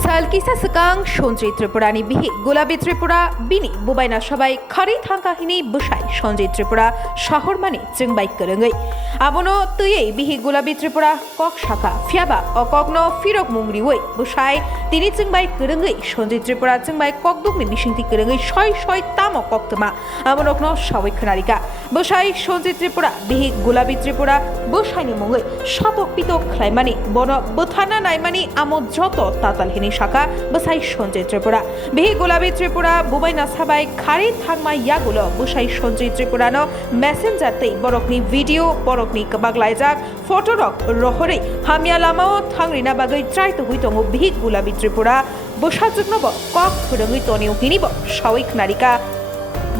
Salkisa sekang Sanjit Tripura ni bihi Gulabi Tripura bini bubaina sabai khari thangka hini busai Sanjit Tripura shahor mani jengbai kerengai abono tuyei bihi Gulabi Tripura kok shaka fiaba okogno firok mungriwei busai tini jengbai kerengai Sanjit Tripura jengbai kokduk ni bisingti kerengai shoi tamo koktema abonokno Saui Khwnarwkha busai Sanjit Tripura bihi Gulabi Tripura busai ni mungai shatok pitok khlaimani bono Bwtharnai naimani amo joto tatal শাখা বসাই সঞ্জয় ত্রিপুরা বিহি গোলাবি ত্রিপুরা বুবাইনা সাবাই খারি থাংমা ইয়াগুলো বসাই Sanjay ত্রিপুরানো মেসেঞ্জারতেই বরকনি video বরকনি বাগলাইজাক ফটোরক রহরে হামিয়া লামাও থাংরিনা বাগৈ ট্রাইতো হুইতং বিহি গোলাবি Tripura বসাজুকনব cock ফুরঙ্গি তনিও হিনিব সাউই খনারিকা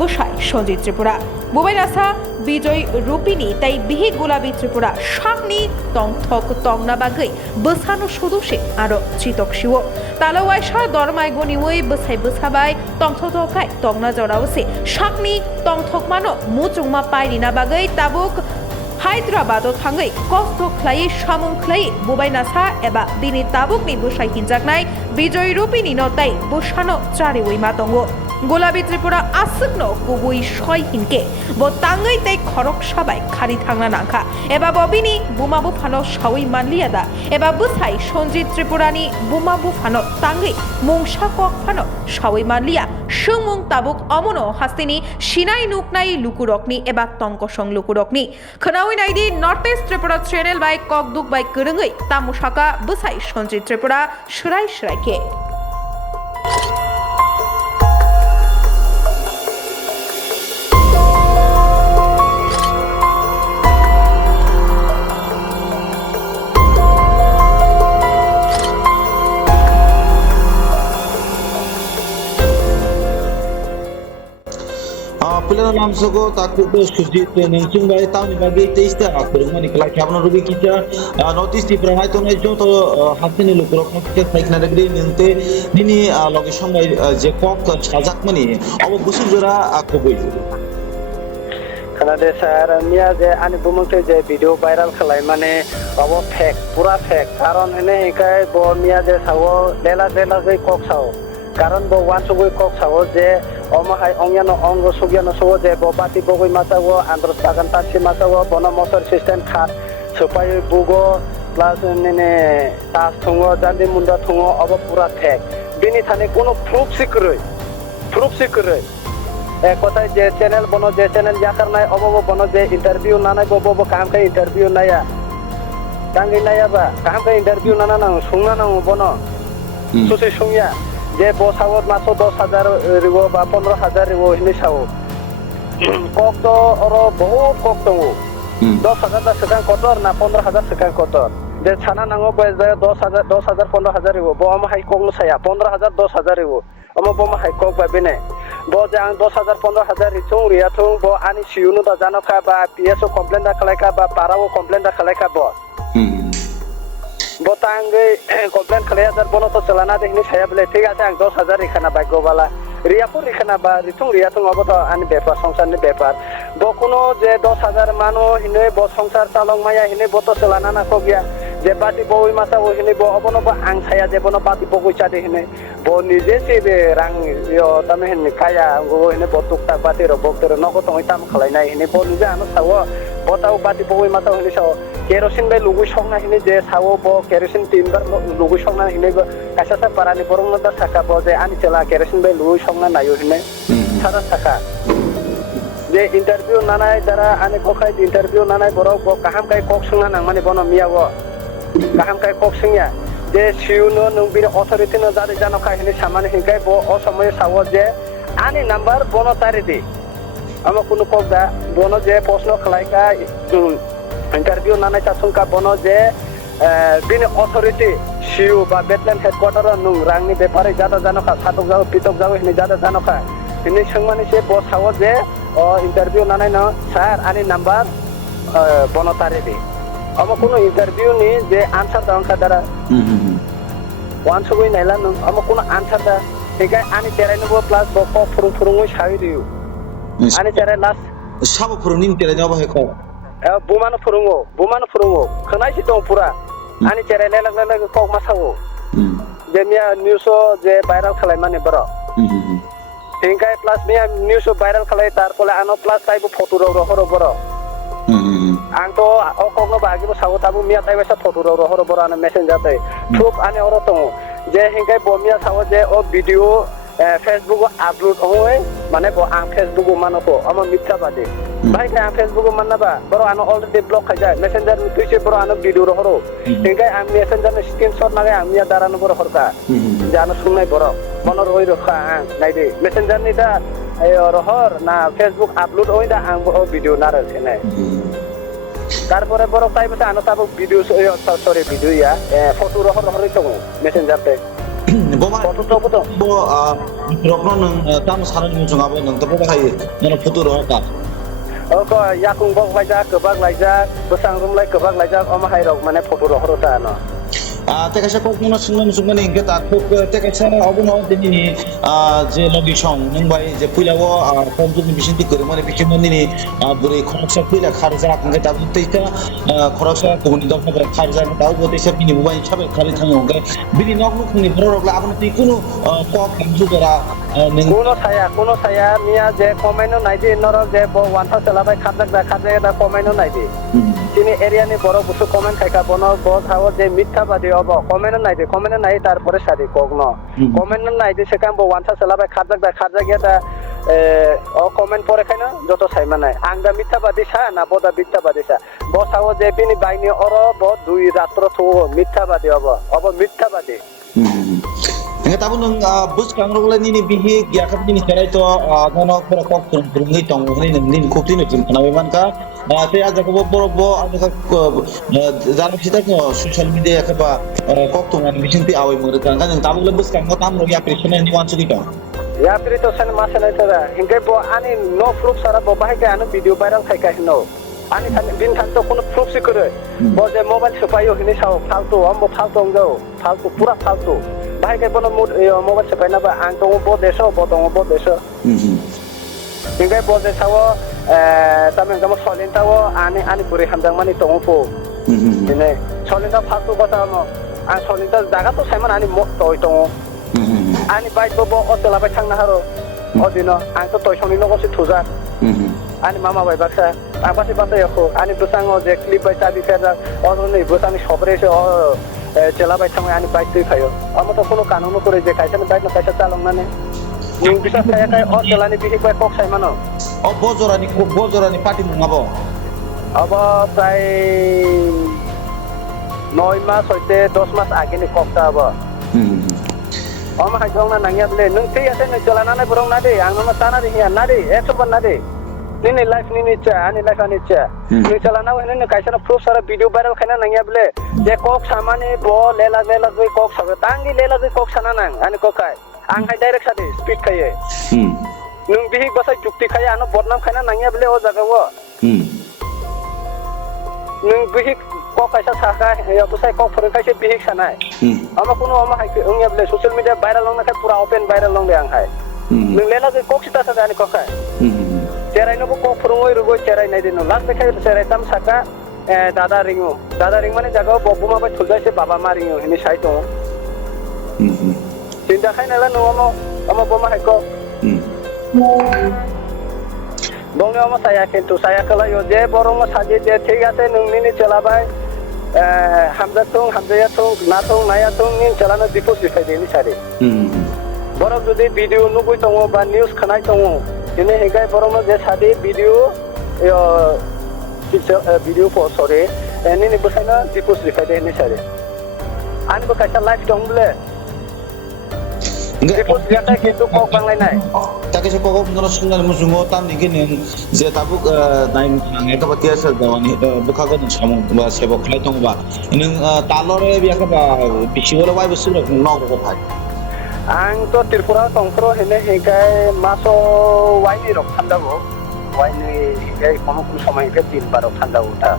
বসাই সঞ্জয় ত্রিপুরা বুবাইনাসা বিজয় রুপিনি তাই বিহি গোলাবি ত্রিপুরা সামনি টংথক টংনা বাগৈ বসানো সদস্যে আরো চিতক শিও তালাওয়াইসা দরমাই গনিওই বসাই বসাবাই টংথকাই টংনা জড়াওসে সামনি টংথক মানো মুচুংমা পাইরিনা বাগৈ তাবুক হায়দ্রাবাদও থাঙ্গै কষ্ট খ্লাই সামুং খ্লাই বুবাইনাসা এবা বিনি তাবুকনি বসাই হিনজাকনাই বিজয় রুপিনি নতাই বসানো চারিওই মাতঙ্গ গোলাবি ত্রিপুরা আসুকনো কুবুই ছয় হিনকে ব তাঙ্গৈ তাই খরক সাবাই খারি থাংনা নাখা এবা ববিনি বুমাবু ফানো সাউই মানলিয়াদা এবা বুসাই সঞ্জিত ত্রিপুরানি বুমাবু ফানো তাঙ্গৈ মুংসা কক ফানো সাউই মানলিয়া সুংমুং তাবুক অমনো হাস্তিনি সিনাই নুকনাই লুকুরকনি এবা তংকসং লুকুরকনি খনাউই নাইদি নর্থ ইস্ট ত্রিপুরা চ্যানেল বাই ককদুক বাই কেরেঙ্গৈ তামুসাকা বুসাই সঞ্জিত ত্রিপুরা সরাইকে Pilihan naam sogo takut Sanjit nengcung bay tahun bagi teista kurungan ikhlas khabna rubi kita notice di perangai tu nai jo to hasini lukurok nak kita baik nadagri nente dini location bay je kok sajak mani abo busur jora Kokgwi karena TSR niya je ani bumungte je video viral khalai mane abo fake pura fake karon hene ikai bo niya je sawo lela je kok sawo karon bo wan sugoi kok sawo je omahai ongyano ongo sugyano sawo je bo bati bogoi masawo andros bagan taksi masawo bono motor system khat supai bugo plus nene tas thungo jandi munda thungo abo pura fake bini thane kono proof sikroi এক কথায় যে channel বনো যে channel ইয়াকার নাই অবব বনো যে interview না নাই বব কাম কা ইন্টারভিউ নাইয়া কাঙ্গি নাইয়া বা কাম কা ইন্টারভিউ না না সুংনা না বনো সুসে সুংয়া যে বসাওত মাসো 10,000 রিবো বা 15,000 রিবো হিনি সাও কক তো অর বহুত কক তো 10,000 সেখান কতর না 15,000 সেখান কতর যে ছানা নাঙ্গো বয় 10,000 15,000 রিবো বো আমা হাই কক সায়া 15,000 10,000 রিবো আমা বো মা হাই কক পাবে না bo jang 10,000 15,000 ritung riatung bo ani siunu da jana ka ba PSO complaint da khalai ka ba parao complaint da khalai ka bo bo tangai complaint khalai dar bono to chalana dekhni saya bole thik ache ang 10,000 rikhana ba gobala riapur rikhana ba ritung riatung abo to ani bepar songsar ni bepar bo kono je 10,000 mano hine bo songsar chalong maya hine bo to chalana na kogya je bati boi masa o hine bo abono ba ang saya je bono bati bogoi cha de hine bo nije se be rang yo tame hine kaya go hine bo tukta bati ro bokter nogo tong itam khalai nai hine bo nije anu sawo bo tau bati bogoi masa hine sawo kerosene be lugui songna hine je sawo bo kerosene timbar lugui songna hine go kasa sa parani borong ta saka bo je ani chela kerosene be lugui songna nayo hine sara saka je interview nanai dara ani kokai interview nanai borok bo kaham kai kok sungna nang mani bono miyago kaham kai kok sungya যে সিউনো নংবির authority ন জারি জানো কাহিনী সামান্য হিংকাই বো অসময়ে সাwo যে আনি নাম্বার বনো তারি দি আমা কোনো কগদা বনো যে প্রশ্ন খলাইকা ইন্টারভিউ নানাই চাসুংকা বনো যে বিনি অথরিটি সিউ বা বেটলেন হেডকোয়ার্টার নং রাংনি ব্যাপারে জাদা জানো কা সাতক যাও পিতক যাও হিনি জাদা জানো কা হিনি সংমানি সে বো সাwo যে ইন্টারভিউ নানাই ন স্যার আনি নাম্বার বনো তারি দি ama kuno interview ni je answer daun ka dara wan sugoi naila no ama kuno answer da egai ani terai no plus bo ko furung sai diu ani terai last sabo furung terai no ba he ko bumano furungo khnai si dong pura ani terai lela ko masawo যে মিয়া নিউজও যে viral খালাই মানে বড় হিংকাই plus মিয়া নিউজও viral খালাই তারপরে আনো plus তাইবো photo রহর বড় ang to okong no bagi mo sawo tabu miya tayo sa photo ro horo bora na messenger tay proof ane oro to je hingkai bo miya sawo je o video Facebook upload hoy mane bo ang Facebook mano ko ama mitha bade bai ka ang Facebook manna ba boro ano already block kha jay messenger mi tuise boro ano video ro horo hingkai ang messenger na screenshot nagai ang miya darano boro horka jano sunai boro mono roi ro kha nai de messenger ni da ayo rohor na Facebook upload hoy da ang bo video na ra chene তারপরে বড় তাই বসে আনো তাবো video sorry video ইয়া photo রহর রহরই তো Messenger তে boma photo তো তো bo rokno nang tam saran mu jong abo nang to ba hai nang photo ro ka ও কো ইয়াকুং বক লাইজা কবাক লাইজা বসাং রুম লাই কবাক লাইজা অমা হাই রক মানে ফটো রহর তা না tekasa kokno sungman sungmani ingketa khok tekasa obuno dini je logi song nungbai je puilawo komjuni bisinti kore mane bikimani ni buri khoroksa puila kharja ingketa teita khoroksa kuni dokna bra kharja ta ubo teisa bini bubai chabe khari thang onge bini noknu khuni borokla abno ti kuno kok kamju dara কোনো ছায়া মিয়া যে কমেনো নাই দি নর যে ওয়ানটা চলাবাই খাজা দা কমেনো নাই দি তিনি area নি বড় বুসু কমেন্ট খাইকা বন বস হাও যে মিথ্যাবাদী হব কমেনো নাই তারপরে সাদি কগনো কমেনো নাই দি সেকাম বো ওয়ানটা চলাবাই খাজা গিয়া দা ও কমেন্ট পরে খাইনা যত সাইমা নাই আংদা মিথ্যাবাদী সা না বদা মিথ্যাবাদী সা বস হাও যে বিনি বাইনি অর ব দুই রাত্র থো মিথ্যাবাদী হব মিথ্যাবাদী Nga tabu nung bus kang rogla ni bihi gyakap ni serai to nono pura kok turungi tong ni nin kupti ni tin kana man ka te aja ko bo aja ka jar sita ko social media ka ba kok tung ni bisinti awai mo kan kan tabu le bus kang tam ro ya pressure ni wan chuli to ya prito san masa na tara hingai bo ani no proof sara bo bahai ka anu video viral khai ka hino ani than bin than to kono proof si kore bo je mobile supayo hini sao faltu ambo faltu ngau faltu pura faltu bahai kai bono mobile sepai na ba ang tong bo deso hingai bo de sawo tamen gamo solen tawo ani buri hamjang mani tong po dine solen ta faltu kota no ang solen ta jaga to saiman ani mo toy tong ani bike bo otela bai thang na haro odino ang to toy soni logo si thuja ani mama bai baksa ang pasi bata yako ani busang je clip bai sabi kara odo nei busang sobre se चला by समय आणि bike तै खायो अब त कोनो कानुन करे जे काइसन बाइक न काइसा चालङ न नि बिसा खाया काय ओ चलानी बिहि बाइक कक साइ मानो o bojorani pati mungabo अब प्राय 9 मास होइते 10 मास आगे नि कक्ता अब हम हाइ जङ न नांगिया बले नों थै आसे न चलाना नै बरङ ना दे आं न ताना रे हिया ना दे 100 ना दे ni live ni cha ani live ani cha ni chalana wene ne kaisa na proof sara video viral khaina nangya bele je kok samane bo lela goi kok sabe tangi lela goi kok sana nang ani kokai ang hai direct sade speed khaye nung bihi basai jukti khaya ano bodnam khaina nangya bele o jaga wo nung bihi kok kaisa saka ya basai kok phore kaisa bihi sanai ama kuno ama hai ungya bele social media viral long na khai pura open viral long de ang hai nung lela goi kok sita sade ani kokai cerai no ko phurungoi rugo cerai nai dinu last dekhai cerai tam saka dada ring mane jaga bobu ma bai thulai se baba ma ringo hini sai to tinda khai nala no ama boma hai ko bonge ama saya kintu saya kala yo je borong ma saje je thik ase nungni ni chalabai hamza ya tung na tung naya tung nin chalana dipos dikhai deni sare borong jodi video no koi tongo ba news khanai tongo ini hegai borong je sade video video po sorry ini ni busana dipos dikhai deni sare ani bo kaisa live dong bole dipos dikhai kintu kok banglai nai take se kok ngono sungal musungo tam ni gene je tabuk nai nge ka batia sa dawani bukha go samu ba sebo khlai tong ba ning talore bi ka ba bisiwala wai busul no ko phai ang to Tripura tongkro hene hegai maso waini rok thandago waini hegai kono kono সময় কে 3 বার thandago ta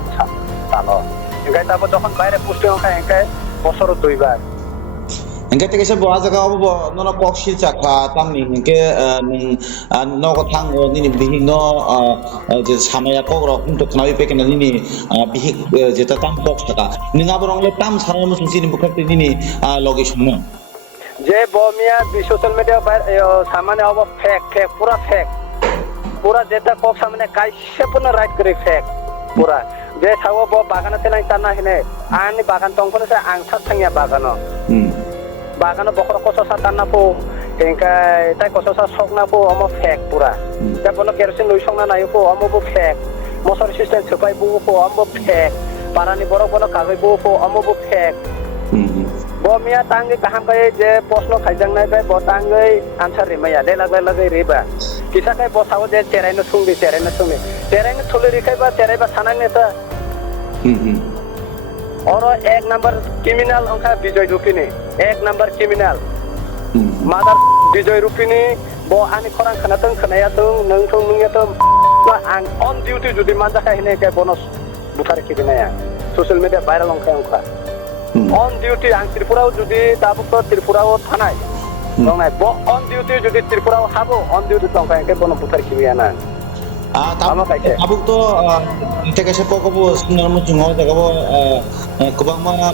talo hegai tabo যখন বাইরে পুষ্টি অংকা হেgai বছর 2 বার engke teke se bo ajaga obo nono kokshi chakha tamni engke no ko thang ni bihi no je samaya kogrok kunto khnawi pekena ni bihi je ta tam kok chaka ninga borong le tam saramo sungsi ni bukhakti ni logi shungno যে বমিয়া social media সামনে of fake fake পুরা যেটা cock সামনে কাইসে পুনো right করে fake পুরা যে Sao ব বাগান আছে নাই তানা হিনে আনি বাগান তংফনে সে আংসার থাঙ্গিয়া বাগান বখর কসসা তানা পো হেংকাই তাই কসসা সকনা পো অম ফেক পুরা তা বনো কেরোসিন লই সংনা নাই পো অম বো ফেক মশারি সিস্টেম ছপাই বো পো অম বো ফেক পারানি বড় বড় কাগজ বো পো অম বো ফেক বমিয়া তাঙ্গে কাহাম কাই যে প্রশ্ন খাইজাং নাই বাই বতাঙ্গে আনসার রিমাইয়া দে লাগলাই রিবা কিসাকাই বসাও যে চেরাইনো সুংবি চেরাইনো থলে রিখাইবা চেরাইবা সানাংনে তা और एक नंबर क्रिमिनल अंका बिजय रुपिनी एक नंबर क्रिमिनल मादार बिजय रुपिनी बो आनि खरां खनातों खनायातों नोंथों नोंयातों आं अन डिउटी जुदि मानजाखा हिने के बनस बुथार खिबिनाया सोशल मीडिया भाइरल अंका अंका अन डिउटी आं त्रिपुराव जुदि दाबुक त्रिपुराव थानाय दंनाय बो अन डिउटी जुदि त्रिपुराव हाबो अन डिउटी अंका के बन बुथार खिबियाना tabuk to teka sa ko sinar mo jungo teka bo kubang mga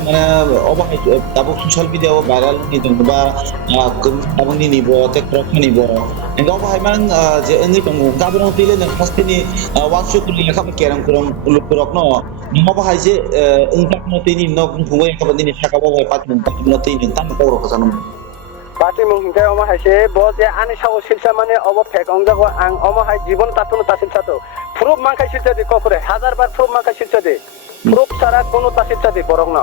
obang tabuk social media o viral ni dong ba tabung ni bo tek prok ni bo endo ba hay man je ni tong gabro tile na fast ni wakshu kuli ka kerang kurang uluk no mo ba hay je ingtak no tini no phungoi ka bani ni saka bo pat no tini tan ko ro ka sanam बाटी मुंगे अमा हाइसे बजे आनि साव सिलसा माने अब fake अंजागो आं अमा high जीवन तातुन तासिलसा तो proof मांखाय सिलसा दि कखरे हजार बार प्रूफ मांखाय सिलसा दि प्रूफ सारा कोनो तासिलसा दि बरंग न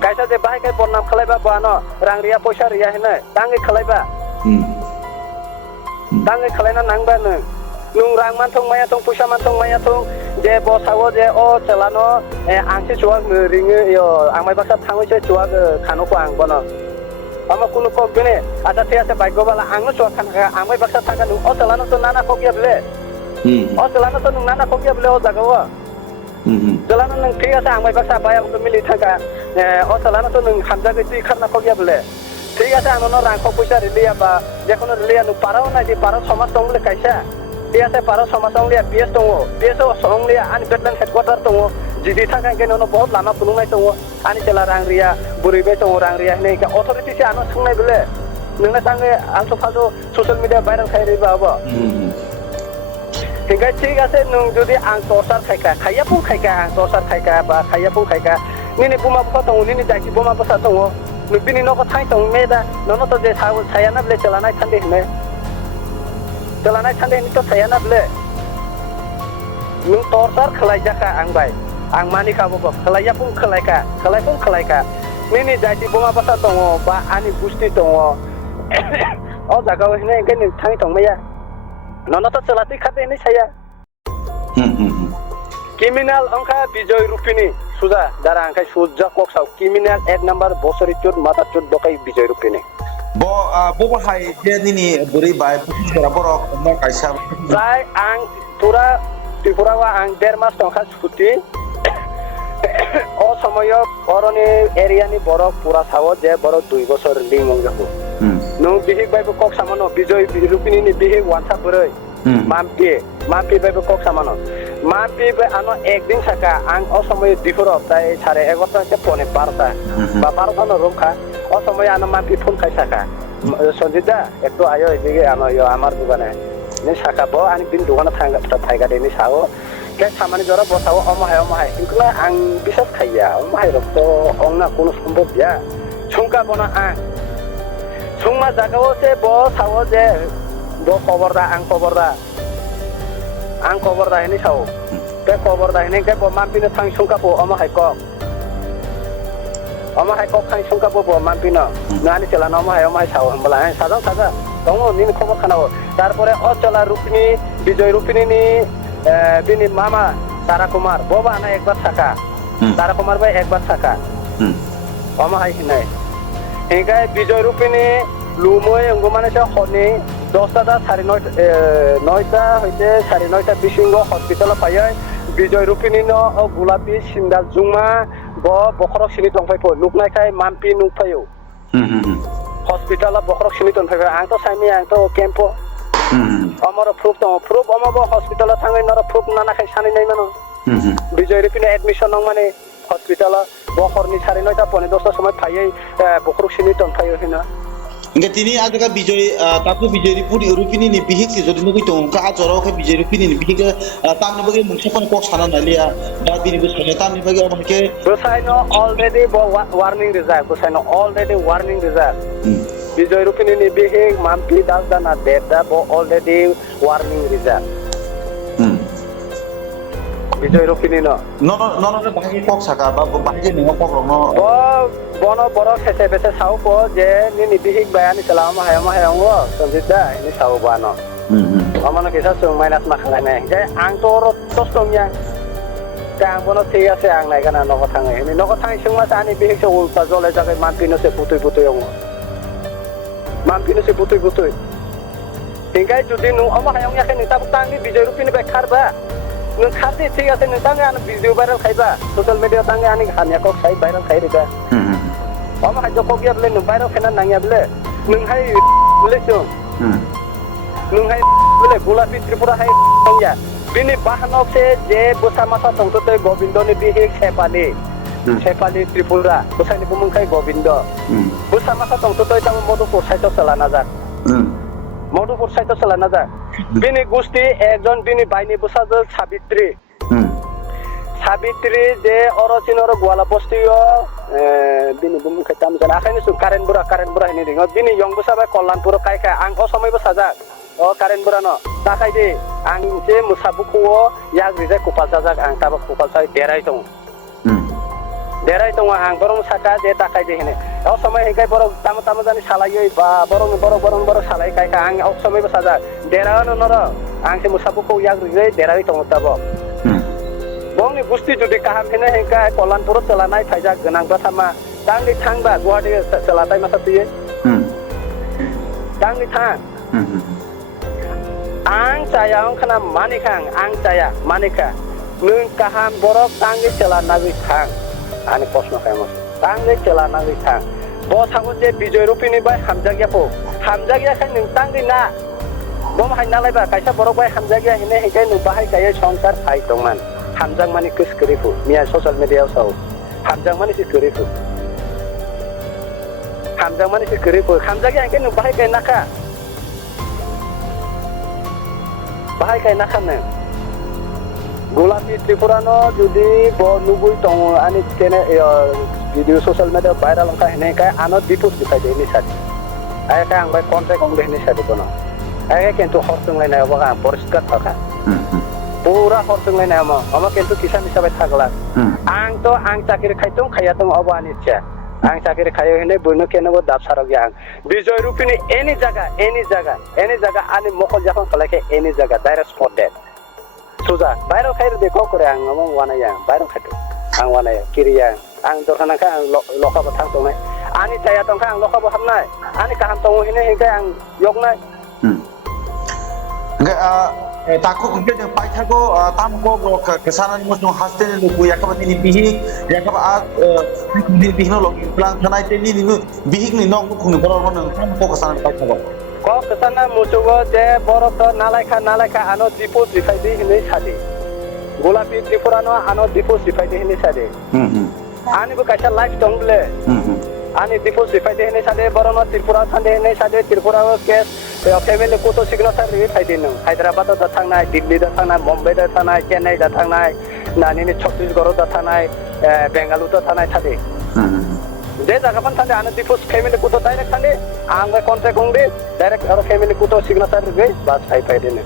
कायसा जे बाहाय काय बरनाम खलायबा बानो रां रिया पैसा रिया हेने तांगे खलायबा तांगे खलायना नांगबा नुं रां मानथं माया थं पैसा मानथं माया थं जे बसावो जे ओ चलानो आंसि चुवा रिङो यो आंमाय बासा थाङैसे चुवा खानोखौ आं बनो ama kuno ko bene ada tia se bai gobala angno chwa khana amai baksa thanga nu o chalana to nana ko gya bele o chalana to nu nana ko gya bele o jaga wa chalana nang thik ase amai baksa bai am to mili thanga o chalana to nu hamja ge ti kharna ko gya bele thik ase anono rang ko paisa rilia ba je kono rilia nu parao na di parao samas tong bele kaisa tia se parao samas tong lia ps tongo ps o song lia an bedlan headquarter tongo jidi thanga ke no bahut lama pulungai tongo ani chela rang ria buribe tongo rang ria nei ka authority se ano sungnai bele nungna sange alto falto social media viral khai ri ba ba tinga thik ase nung jodi ang torsar khaika khaya pung khaika ang torsar khaika ba khaya pung khaika nini buma pa tongo nini daki buma pa sa tongo nubini no ko thai tong meda no to je sayana bele chela nai thande ne chela nai thande ni to sayana bele nung torsar khlai jaka ang bai ang mani ka bo khalaya pung khalaika nini jati boma basa tongo ba ani gusti tongo o jaga hine ke ni thang tong maya nono to chalati khate ni saya criminal angka bijoy rupini suja dara angkai suja koksau criminal ek number bosori chut mata chut dokai bijoy rupini bo hai je nini buri bai pura borok mo kaisa sai ang pura Tripura wa ang dermas tongkha schuti o সময় অরনি এরিয়ানি বড় পুরা Sao যে বড় 2 বছর link মঙ্গাবো নং বিহি বাইবো cock সামানো বিজয় রূপিনী নি বিহি ওয়ানসা বরই মাম্পি বাইবো কক সামানো মাম্পি বে আনো একদিন সাকা আং ও সময় দিফর তাই 11:30 তে পনে 12টা বা 12টা ন রুমখা ও সময় আনো মাম্পি ফোন খাই সাকা সঞ্জিতা একটু আয়ো এদিকে আনো আমার দোকানে নি সাকা বো আনি দিন দোকানে থাইগা দেনি Sao ke samani jora bosawo omahai inkula ang bisas khaya omahai rokto ongna kono সম্ভব ya sungka bona sungma jagao se bo sawo je bo koborda ang koborda ini sawo ke koborda ini ke bo mampino thang sungka bo omahai kok thang sungka bo mampino nani chelana omahai sawo hambala sajang saja tongo nin khobor khanao tarpore ochala rupini bijoy rupini ni bini mama Tara Kumar boba ana ekbar saka Tara Kumar bai ekbar saka oma hai hinai hingai bijoy rupini lumoy ngumane sa honi 10টা 9টা হইতে 9:30 বিশিঙ্গ hospital পায় বিজয় রূপিনী ন গোলাপি সিন্দাল জুমা বখরক সিনি দংফাইপো নুকনাই খাই Mampi নুকফাইও hospital বখরক সিনি দংফাইপো আং তো সাইমি আং তো ক্যাম্পো আমার প্রুফ আমার হসপিটাল থাঙ্গাই নর প্রুফ নানা খাই সানি নাই মানো বিজয় রূপিনী এডমিশন নং মানে হসপিটাল বখরনি 9:30 পনে 10টার সময় ফাইয়ে বখরক সিনি দংফাইও হিনা Enggak tini ada kan Bijoy tapi Bijoy Rupini ni bihik si jadi nugi tong ka ajoro ke Bijoy Rupini ni bihik tam ni bagi mungkin pun kok sana nalia dah bini bus sana tam ni bagi orang ke Bwtharnai already warning reserve. Bwtharnai already warning reserve. Bijoy Rupini ni bihik mampi das dan ada already warning reserve. Bijoy Rupini no. no bagi kok saka bagi ni kok rono Bono borok hese bese sau ko je ni bihik bayani selama hayang wo Sanjit da ini sau bano. Amano kisa sung minus makhlane. Je ang toro tostongnya. Kang bono tiga se ang nai kana noko thangai. Ini noko thangai sung mas ani bihik se ulta jole jagai mampino se putui yang. Mampino se putui. Tingkai judi nu ama hayangnya kan tabuk tangi Bijoy Rupini bekhar ba. Nung khati tiga se nung tangi an video viral khaiba. Social media tangi ani hanya kok sai viral khai riga. Oma hajo Kokgwi bele nung viral khena nangya bele. Nung hai bele sung. Nung hai bele gulapi Tripura hai tongya. Bini bahanok se je bersama sa tong toy Gobindo ni bihik Sepali Tripura. Besani bumungkai Gobindo. Bersama sa tong toy tang modupur saito selana jak. Modupur saito selana jak. Bini gusti ekjon bini baini busado Sabitri. Sabitri je orocinoro gwala postiyo bini bumung ketam jana akhirnya su karen bura ini ringo bini yong busaba Kollanpur kai ang samai busajak karen bura no takai di ang je musabuku yak rije kupal sajak ang tabak kupal sai derai tong ang borong saka je takai di hine samai hingkai borong tamu jani salai ba borong salai kai ang samai busajak derai no noro ang je musabuku yak rije derai tong tabak Bong ni gusti judi kaham hene hengka Kollanpur selanai faijak genang sama tang di thang ba Guwahati selatai masa tuye tang di thang ang cayang kena manikang ang caya manika nung kaham borok tang di selana di thang ani posno kemos tang di selana di thang bo thango je Bijoy Rupini bai hamjagya kan nung tang di na bom hai nalai ba kaisa borok bai hamjagya hene hengka nung bahai kaya songkar phai tongman Hamjang mani kus kerifu, mia social media sau. Hamjang mani si kerifu. Hamjang yang kan bahai kai naka. Ne. Gulapi Tripura no judi bo nubui tong ani tene video social media viral ka hene kai ano dipus dikai ini sadi. Ai kai ang bai kontrak ong behni sadi kono. Ai kai kentu horsung lai na ba poriskar thaka. Pura horsung lai na ama kentu kisa misa bai thagla. Ang cakir khaitong khayatong abo anitcha. Ang cakir khayo hene bunu keno bo dap sarok yang. Bijoy Rupini any jaga ani mokol jakon kalake any jaga direct spot dead. Suza viral khair dekho kore ang among wana yang viral khatu. Ang wana kiri yang ang dorkana ka ang loka ba thang tong nai. Ani chaya tong ka ang loka ba hamnai. Ani kaham tong hine hingkai ang yoknai. enggak takut mungkin yang pakai ko tamko bro kesanan mus nung hasten lu ya kabat ini bihik ya kabat di bihno logi plan tanai teni ni bihik ni nong khung bro nong tamko kesanan pakai ko kesana musugo je borok to nalaika ano dipus difai di hine sadi Gulapi Tripura no ano dipus difai di hine sadi ani bu kaisa live tong ble ani dipus difai di hine sadi borono Tripura sande hine sadi Tripura kes family kuto signature ri faidin Hyderabad da thangnai Delhi da thangnai Mumbai da thangnai Chennai da thangnai nani ni Chhattisgarh da thangnai Bengaluru da thangnai thade je jaga pan thade ana dipus family kuto direct thade ang contract ongde direct aro family kuto signature ri bas faidin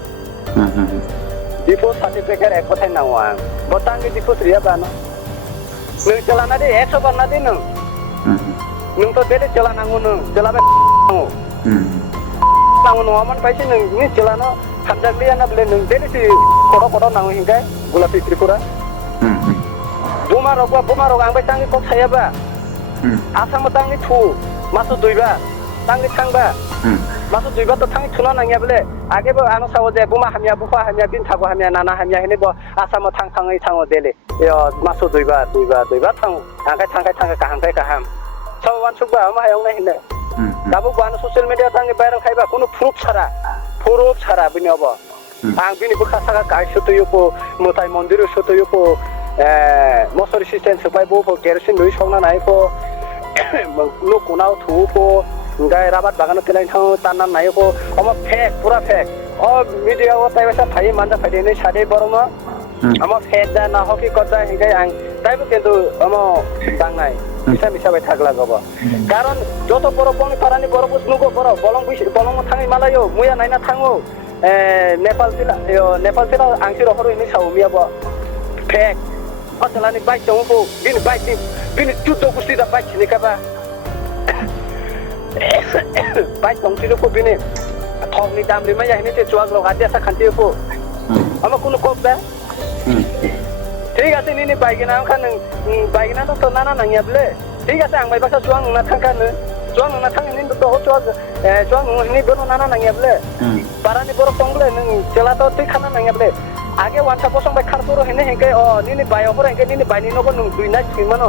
dipus certificate ek kothai nawang botangi dipus ria bano nung chalana de 100 bar na din nung to dele chalana ngun jalabe nangun aman paisi nung ni celana hamjang liya na beli nung deli si kodo nangun hingga Gulapi Tripura. Buma rog ang bai tangi kok saya ba. Asam tangi thu masuk duiba tangi thangba. Masuk duiba to tangi thuna nangya bele. Age bo ano sawo je buma hamya bufa hamya bin thago hamya nana hamya hine bo asam tangi thango dele. Yo masuk duiba thang angkai kaham. Sawan sukba ama hayong na hine. Kamu bukan sosial media tangi viral khaiba kono proof chara bini obo ang bini bukhasa ka kai sutuyu ko mutai mondiru sutuyu ko mosori system supai bo kerosene lui songna nai ko lu kunau thu ko गाय राबात बागान तेलाइन थाङो तानना नायको अमा फेक पुरा फेक अ media ओ ताइबसा फाइ मानजा फाइदेनै सादे बरमा अमा फेक दा ना हकि कजा हिगाय आं ताइबो केन्तु अमा दांनाय मिसा मिसा बाय थागला गबो कारण जतो बरो बंनि पारानि बरो बुसनुगो बरो बलं थाङै मालायो मुया नायना थाङो नेपाल तिला आंसि रखरो इनि साउमियाबो फेक अचलानि बाइक दङको बिन बाइक बिन चुद्दो गुस्ति दा बाइक निकाबा बाइक दंसिरो को बिनि थगनि दामरि मा याहिनि ते चुवाग लगा देसा खान्तिको अमा कुनु कोबदा ঠিক আছে নিনি বাইগিনা খান বাইগিনা তো নানা নাঙিয়াবলে ঠিক আছে আং বাইবাসা চুয়াং না থাকানো চুয়াং না থাঙ্গিনি তো চুয়াং নি বনো নানা নাঙিয়াবলে পারানি বড় টংলে নং চেলা তো তুই খানা নাঙিয়াবলে আগে ওয়ানটা পসং বাই খারপরো হেনে হেকে অ নিনি বাই অপর হেকে নিনি বাইনি নগো নং দুই না ছিমানো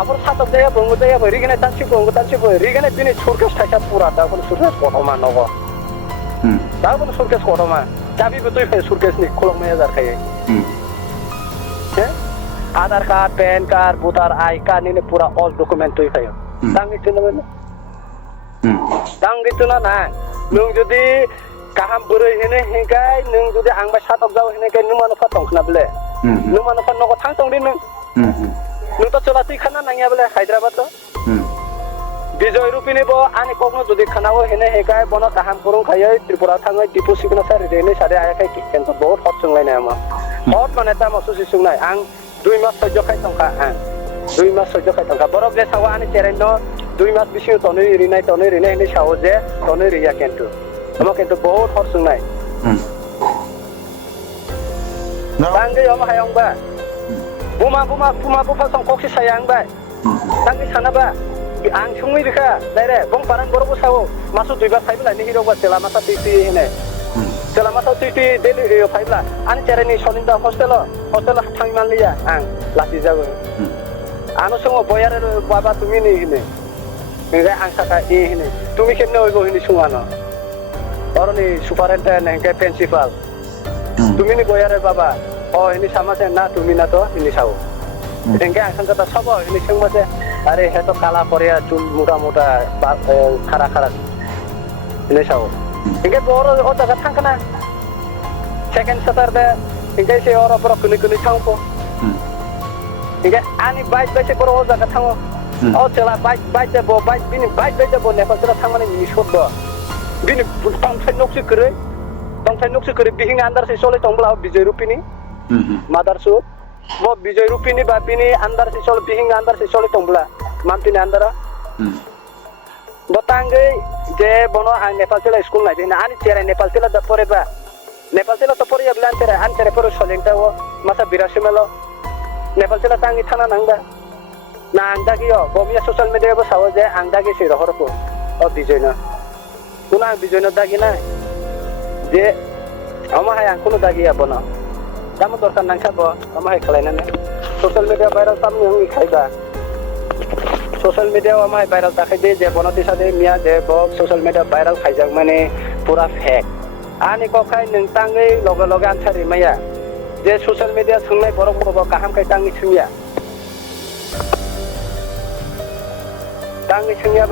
আবার সাতক জায়গা বঙ্গ জায়গা রিগেনে তানছি রিগেনে বিনি সুরকেশ থাইসা পুরা তা কোন সুরকেশ কতমা নগো তা কোন সুরকেশ কতমা চাবিবো তুই সুরকেশ নি খলং মায়া জারখায় Aadhaar card PAN card voter I card ini pura all document tuh kayo. Tang itu namanya. Tang itu na. Nung jadi kaham beri ini hinggai nung jadi angba satok jauh ini kayak nung manufa tong kena beli. Nung manufa nogo tang tong di nung. Nung to celati kana nangya beli Hyderabad tuh. Bijoy Rupini bo ani kokno jadi kana wo ini hinggai bono kaham kurung kayo Tripura tangai dipu sikna sari ini sari ayah kayak kian tuh बहुत hot sungai nih ama. Hot mana ta maksud si sungai ang 2 মাস সহ্য খাই টঙ্কা হ্যাঁ 2 মাস সহ্য খাই টঙ্কা বরফ যে সাওয়া আনি চেরেন 2 মাস বেশি তনে রিনাই এনে সাও যে তনে রিয়া কিন্তু আমার কিন্তু বহুত হরসুং নাই তাঙ্গে আমা হায়ং বা বুমা বুফা সং কক্সি সায়াং বা তাঙ্গে সানাবা আং সুংই রেখা দাইরে বং পারান বরফ সাও মাসু 2 বার খাইবলা নি হিরো বা তেলা মাসা তিতি হেনে Setelah masa itu deli faibla, ane cara ni solinda hostel thang manliya, ang latih jago. Anu semua bayar baba tumi ni ini, enggak angsa ini ini, tumi kena ibu ini semua no. Orang ni superintendent, enggak principal, tumi ni bayar baba, oh ini sama saya na tumi na to ini sawo. Enggak angsa kata sabo ini semua saya, are heto kala Korea cul muda kara ini sawo. Ingke boro o jaga thangkana second Saturday ingke se ora pura kuni thangpo ingke ani bike se boro o jaga thango o chela bike de bo bike bini bike de bo nepal chela thangmani ni shoddo bini tongthai nokse kre bihing andar se sole tongbla Bijoy Rupini mother su bo Bijoy Rupini ba bini andar se sole bihing andar se sole tongbla mampini andara Botangge je bono ang Nepal sila school na din ani cere Nepal sila da pore ba Nepal sila to pore yablan cere an cere pore solengta wo masa birasimelo Nepal sila tangi thana nangba na angda giyo bomia social media bo sawo je angda gi sira horko o Bijoy na kuna Bijoy na dagi na je ama hay ang kuno dagi ya bono damo dorkan nangsa bo ama hay khalai na social media viral samni ngi khaiba Social media amai viral takai de je bonoti sade mia je bok social media viral khaijak mane pura fake ani ko khai nung tangai loga ansari maya je social media sungnai borok kaham kai tangi chungya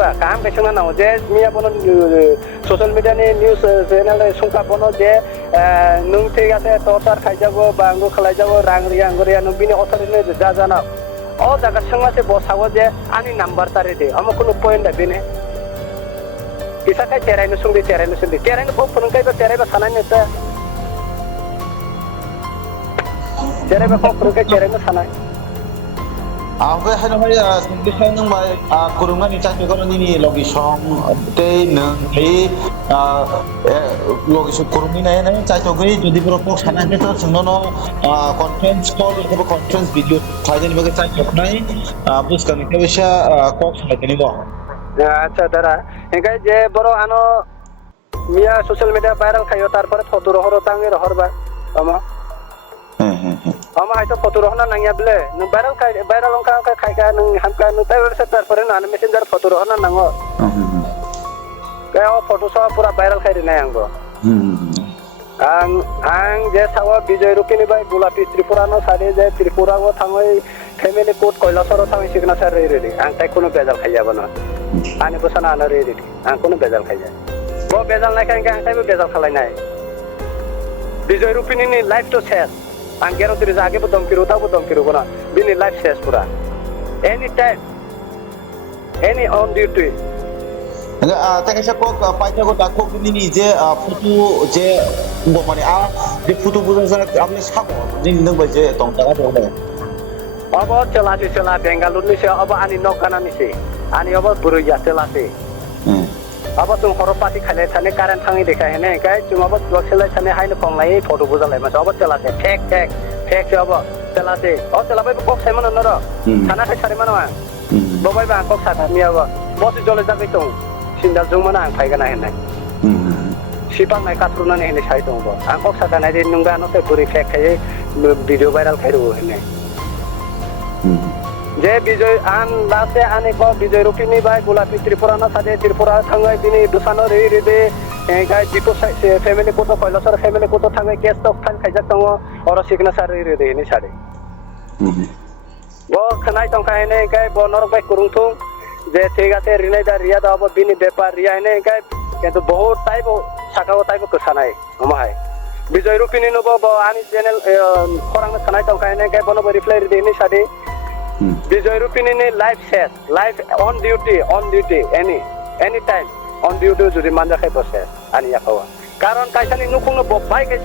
ba kaham kai chungna nao je mia bono social media ni news channel sungka bono je nung thik ase tortar khaijago bango khlaijago rangriya angriya nung bini othari ne jana o jaga sangma se bosago je ani number tare de amo kono point da bine isa kai terai no sungde terai no bok phun kai ba terai ba sanai ne ta terai ba bok phun kai terai no sanai Angke hanya maya sendiri nang mai kurungan ni cakap kalau ni logi song te nang ni logi song kurungi na na cakap gini jadi berapa sana kita semua conference call atau conference video saja ni bagai cakap nai buskan kita bisa kok saja ni boh. আচ্ছা দাদা এঙ্গাই যে বড় আনো মিয়া social media viral খাইও তারপরে photo রহর তাঙ্গে রহরবা আমা আমা হয়তো ফটো রহনা নাঙ্গিয়া বলে নু ভাইরাল অংকা খাইকা নু হামকা নু তাইবার সে তারপরে না মেসেঞ্জার ফটো রহনা নাঙ্গো কাও ফটো সব পুরা ভাইরাল খাই নাই আঙ্গো ang je sawa Bijoy Rupini bai gulapi Tripura no sare je Tripura go thamoi family court koilasoro thamoi signature re ang tai kono bezal khaiya bana ani busana ana ready ang kono bezal khaija bo bezal nai kan ang taibo bezal khalai Bijoy Rupini ni life to ses ang gero tiri age bo domkiru ta bo domkiru bona bini life ses pura any time any on duty Enggak, tengah saya kok pakai kok tak kok ini je foto je buat mana je foto bukan saya ambil siapa ni neng baca tong tak ada orang. Aba cela Bengaluru ni se aba ani nokana ni se ani aba buru ya cela se aba tum horopati khale thane karan thangi dekha hene kai tum aba tuak selai thane haine konglai photo bujal ma aba cela se fake se aba cela se o cela bai kok sai mana nora thana khai sare mana bobai ba kok sa mi aba bosi jole jagai tong sindal jung mana ang phai gana hene sipang nai katruna ne hene sai tong bo ang kok sa nai din nungga no te puri fake khai video viral khai ro hene je Bijoy an lase ani ko Bijoy Rupini bai Gulapi Tripura na sade Tripura thangai bini dusano re de gai jipo family ko to koilosar family ko to thangai case to phan khaija tongo oro signature re de ni sade bo khanai tong khai ne gai bo norok bai kurung thung je ঠিক আছে rinai da ria da bo bini bepar ria ne gai কিন্তু বহুত type সাকাও type কসানাই আমাই Bijoy Rupini no bo ani channel khorang na khanai tong khai ne gai bono reply re de ni sade Bijoy Rupini ni life set life on duty any time on duty jodi manja khai process ani yakawa karon kaisani nukung no bo bai kai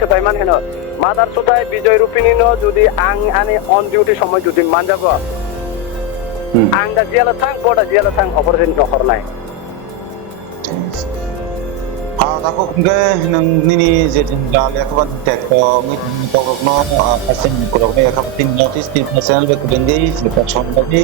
sabaiman heno madar sutai Bijoy Rupini no jodi ang ani on duty somoy jodi manja go ang da jela thang operation no kornai Tak kok enggak nang nini jadi gali aku kan tek ngi tokok no asen kurang ya kapan notice di nasional bekerja di sekitar 1 lagi